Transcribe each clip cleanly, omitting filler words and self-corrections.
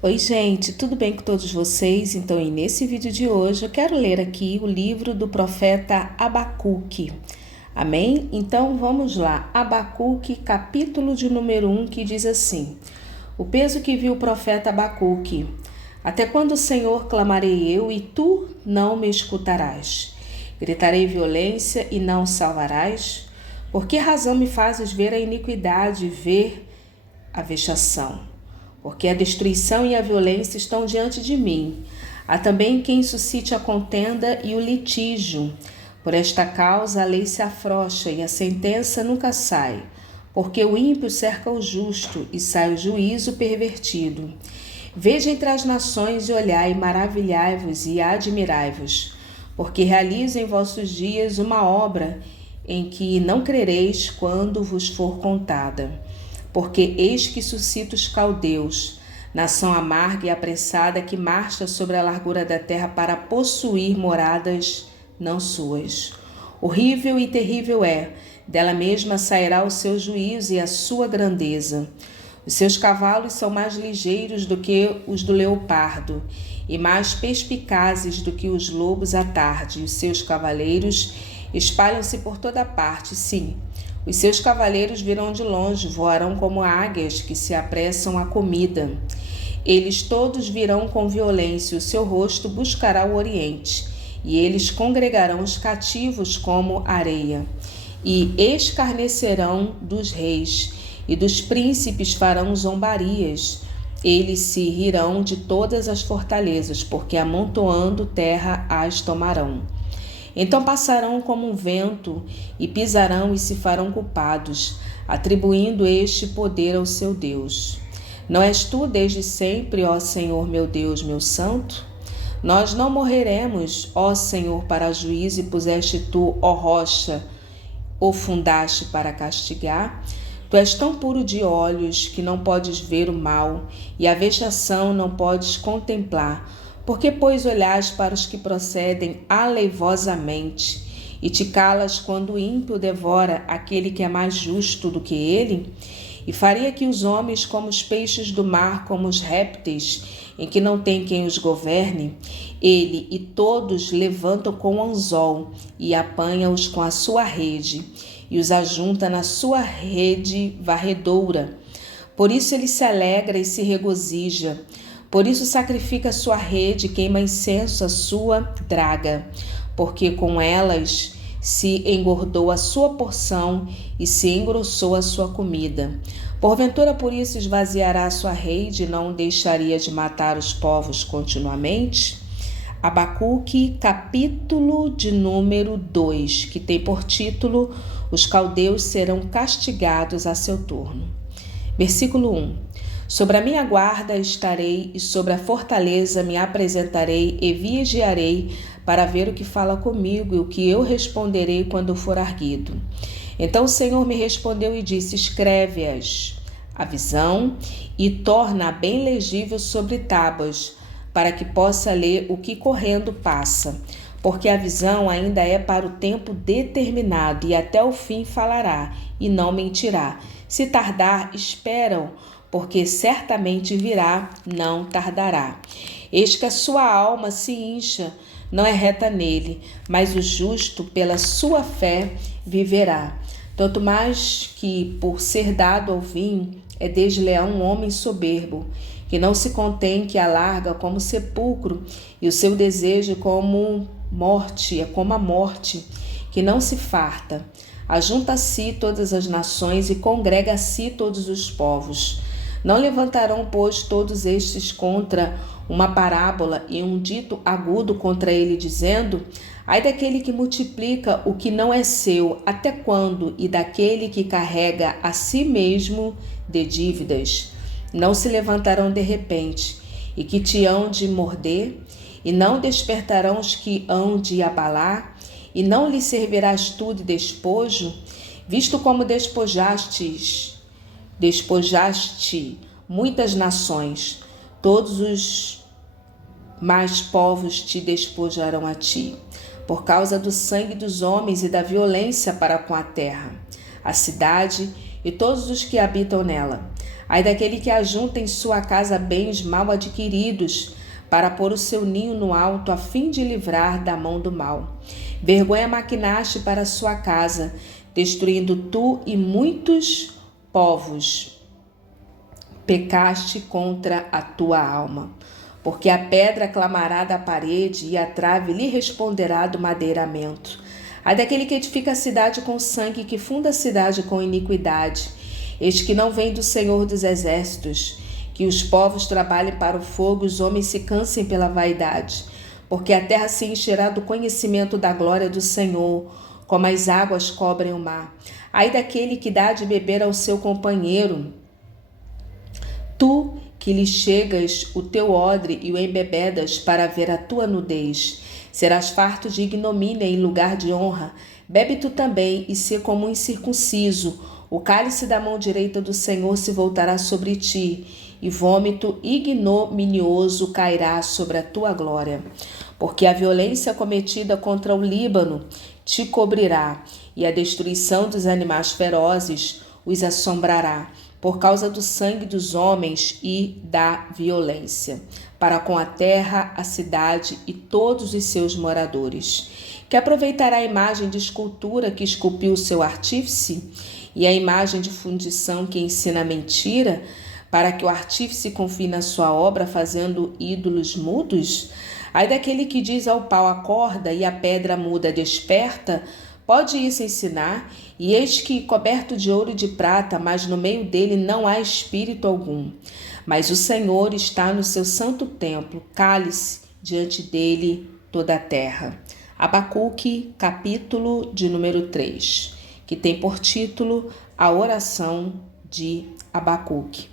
Oi, gente, tudo bem com todos vocês? Então, e nesse vídeo de hoje eu quero ler aqui o livro do profeta Abacuque. Amém? Então, vamos lá. Abacuque, capítulo de número 1, que diz assim: O peso que viu o profeta Abacuque. Até quando, Senhor, clamarei eu e tu não me escutarás? Gritarei violência e não salvarás? Por que razão me fazes ver a iniquidade e ver a vexação? Porque a destruição e a violência estão diante de mim. Há também quem suscite a contenda e o litígio. Por esta causa a lei se afrouxa e a sentença nunca sai. Porque o ímpio cerca o justo e sai o juízo pervertido. Veja entre as nações e olhai, maravilhai-vos e admirai-vos. Porque realizo em vossos dias uma obra em que não crereis quando vos for contada. Porque eis que suscita os caldeus, nação amarga e apressada que marcha sobre a largura da terra para possuir moradas não suas. Horrível e terrível é, dela mesma sairá o seu juízo e a sua grandeza. Os seus cavalos são mais ligeiros do que os do leopardo, e mais perspicazes do que os lobos à tarde. Os seus cavaleiros espalham-se por toda parte, sim. Os seus cavaleiros virão de longe, voarão como águias que se apressam à comida. Eles todos virão com violência, o seu rosto buscará o oriente, e eles congregarão os cativos como areia, e escarnecerão dos reis, e dos príncipes farão zombarias. Eles se rirão de todas as fortalezas, porque amontoando terra as tomarão. Então passarão como um vento e pisarão e se farão culpados, atribuindo este poder ao seu Deus. Não és tu desde sempre, ó Senhor meu Deus, meu santo? Nós não morreremos, ó Senhor, para juízo, e puseste tu, ó rocha, o fundaste para castigar? Tu és tão puro de olhos que não podes ver o mal, e a vexação não podes contemplar. Por que, pois, olhais para os que procedem aleivosamente, e te calas quando o ímpio devora aquele que é mais justo do que ele? E faria que os homens, como os peixes do mar, como os répteis, em que não tem quem os governe, ele e todos levantam com o anzol, e apanha-os com a sua rede, e os ajunta na sua rede varredoura. Por isso ele se alegra e se regozija. Por isso sacrifica a sua rede, queima incenso a sua draga, porque com elas se engordou a sua porção e se engrossou a sua comida. Porventura por isso esvaziará a sua rede e não deixaria de matar os povos continuamente? Abacuque, capítulo de número 2, que tem por título: Os caldeus serão castigados a seu turno. Versículo 1. Sobre a minha guarda estarei e sobre a fortaleza me apresentarei e vigiarei para ver o que fala comigo e o que eu responderei quando for arguido. Então o Senhor me respondeu e disse: Escreve-as a visão e torna-a bem legível sobre tábuas, para que possa ler o que correndo passa. Porque a visão ainda é para o tempo determinado e até o fim falará e não mentirá. Se tardar, esperam, porque certamente virá, não tardará. Eis que a sua alma se incha, não é reta nele, mas o justo pela sua fé viverá. Tanto mais que, por ser dado ao vinho, é desleal um homem soberbo, que não se contém, que alarga como sepulcro, e o seu desejo como morte, é como a morte, que não se farta. Ajunta a si todas as nações e congrega a si todos os povos. Não levantarão, pois, todos estes contra uma parábola e um dito agudo contra ele, dizendo: Ai daquele que multiplica o que não é seu, até quando? E daquele que carrega a si mesmo de dívidas. Não se levantarão de repente, e que te hão de morder, e não despertarão os que hão de abalar, e não lhe servirás tu de despojo, visto como despojaste muitas nações, todos os mais povos te despojarão a ti, por causa do sangue dos homens e da violência para com a terra, a cidade e todos os que habitam nela. Ai daquele que ajunta em sua casa bens mal adquiridos, para pôr o seu ninho no alto, a fim de livrar da mão do mal. Vergonha maquinaste para sua casa, destruindo tu e muitos povos. Pecaste contra a tua alma. Porque a pedra clamará da parede e a trave lhe responderá do madeiramento. Ai daquele que edifica a cidade com sangue, que funda a cidade com iniquidade. Eis que não vem do Senhor dos exércitos, que os povos trabalhem para o fogo, os homens se cansem pela vaidade. Porque a terra se encherá do conhecimento da glória do Senhor, como as águas cobrem o mar. Ai daquele que dá de beber ao seu companheiro, tu que lhe chegas o teu odre e o embebedas para ver a tua nudez. Serás farto de ignomínia em lugar de honra. Bebe tu também e sê como um incircunciso. O cálice da mão direita do Senhor se voltará sobre ti, e vômito ignominioso cairá sobre a tua glória. Porque a violência cometida contra o Líbano te cobrirá, e a destruição dos animais ferozes os assombrará, por causa do sangue dos homens e da violência, para com a terra, a cidade e todos os seus moradores. Que aproveitará a imagem de escultura que esculpiu o seu artífice, e a imagem de fundição que ensina a mentira, para que o artífice confie na sua obra, fazendo ídolos mudos? Ai daquele que diz ao pau acorda e a pedra muda desperta, pode isso ensinar? E eis que, coberto de ouro e de prata, mas no meio dele não há espírito algum. Mas o Senhor está no seu santo templo, cale-se diante dele toda a terra. Abacuque, capítulo de número 3, que tem por título A Oração de Abacuque.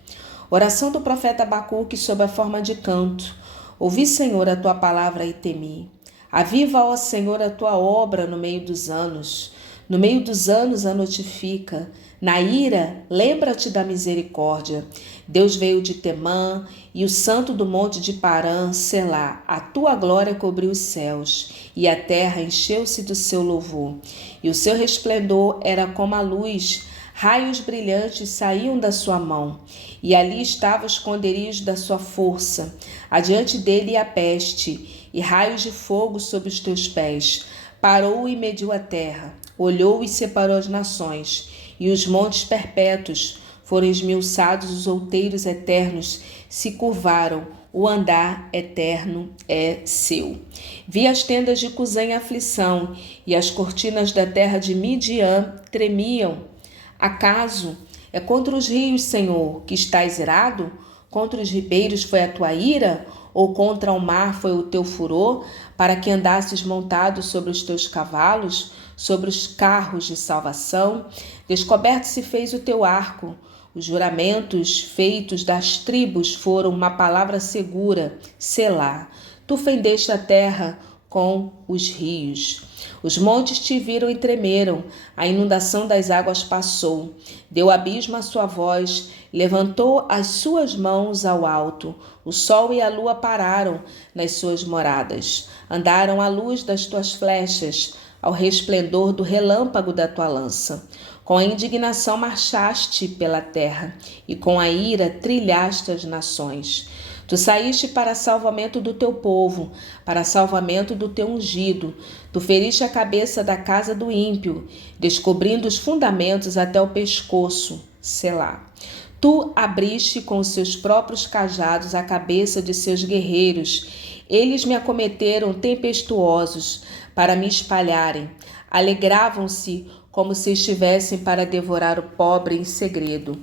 Oração do profeta Abacuque sob a forma de canto. Ouvi, Senhor, a tua palavra e temi. Aviva, ó Senhor, a tua obra no meio dos anos. No meio dos anos a notifica. Na ira, lembra-te da misericórdia. Deus veio de Temã e o santo do monte de Parã, Selá. A tua glória cobriu os céus e a terra encheu-se do seu louvor. E o seu resplendor era como a luz. Raios brilhantes saíam da sua mão, e ali estava o esconderijo da sua força. Adiante dele ia a peste, e raios de fogo sob os teus pés. Parou e mediu a terra, olhou e separou as nações, e os montes perpétuos foram esmiuçados, os outeiros eternos se curvaram, o andar eterno é seu. Vi as tendas de Cusã em aflição, e as cortinas da terra de Midian tremiam. Acaso é contra os rios, Senhor, que estás irado? Contra os ribeiros foi a tua ira? Ou contra o mar foi o teu furor, para que andasses montado sobre os teus cavalos, sobre os carros de salvação? Descoberto se fez o teu arco. Os juramentos feitos das tribos foram uma palavra segura, Selá. Tu fendeste a terra com os rios. Os montes te viram e tremeram, a inundação das águas passou. Deu abismo a sua voz, levantou as suas mãos ao alto. O sol e a lua pararam nas suas moradas. Andaram à luz das tuas flechas, ao resplendor do relâmpago da tua lança. Com a indignação marchaste pela terra, e com a ira trilhaste as nações. Tu saíste para salvamento do teu povo, para salvamento do teu ungido. Tu feriste a cabeça da casa do ímpio, descobrindo os fundamentos até o pescoço, Selá. Tu abriste com os seus próprios cajados a cabeça de seus guerreiros. Eles me acometeram tempestuosos para me espalharem. Alegravam-se como se estivessem para devorar o pobre em segredo.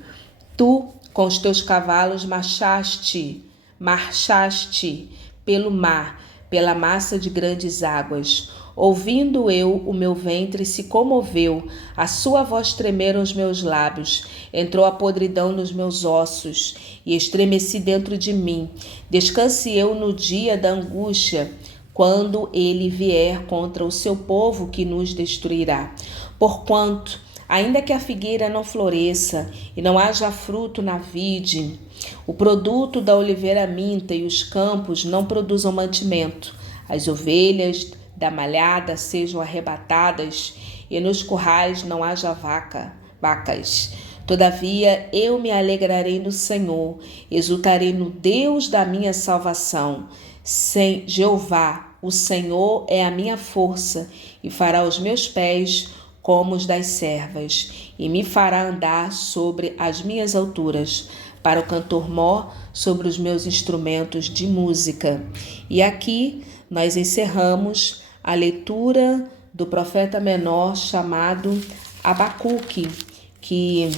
Tu, com os teus cavalos, marchaste pelo mar, pela massa de grandes águas. Ouvindo eu, o meu ventre se comoveu, a sua voz tremeram os meus lábios, entrou a podridão nos meus ossos e estremeci dentro de mim. Descanse eu no dia da angústia, quando ele vier contra o seu povo que nos destruirá. Porquanto, ainda que a figueira não floresça e não haja fruto na vide, o produto da oliveira minta e os campos não produzam mantimento, as ovelhas da malhada sejam arrebatadas e nos currais não haja vacas. Todavia eu me alegrarei no Senhor, exultarei no Deus da minha salvação. Sem Jeová, o Senhor é a minha força, e fará os meus pés como os das servas, e me fará andar sobre as minhas alturas, para o cantor-mó sobre os meus instrumentos de música. E aqui nós encerramos a leitura do profeta menor chamado Abacuque, que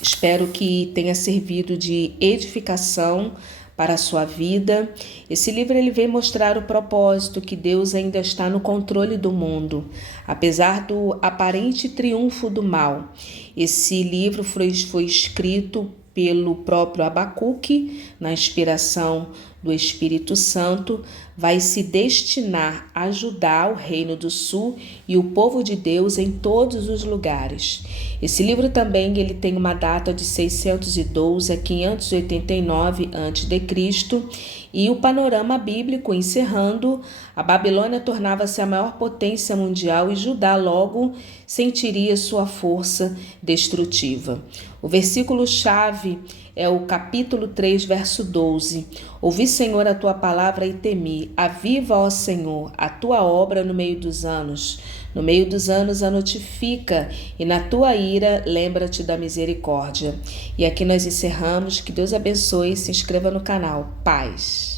espero que tenha servido de edificação para a sua vida. Esse livro ele vem mostrar o propósito que Deus ainda está no controle do mundo, apesar do aparente triunfo do mal. Esse livro foi escrito pelo próprio Abacuque, na inspiração do Espírito Santo, vai se destinar a ajudar o Reino do Sul e o povo de Deus em todos os lugares. Esse livro também ele tem uma data de 612 a 589 a.C. e o panorama bíblico encerrando, a Babilônia tornava-se a maior potência mundial e Judá logo sentiria sua força destrutiva. O versículo-chave é o capítulo 3, verso 12. Ouvi, Senhor, a tua palavra e temi. Aviva, ó Senhor, a tua obra no meio dos anos. No meio dos anos a notifica, e na tua ira lembra-te da misericórdia. E aqui nós encerramos. Que Deus abençoe. Se inscreva no canal. Paz.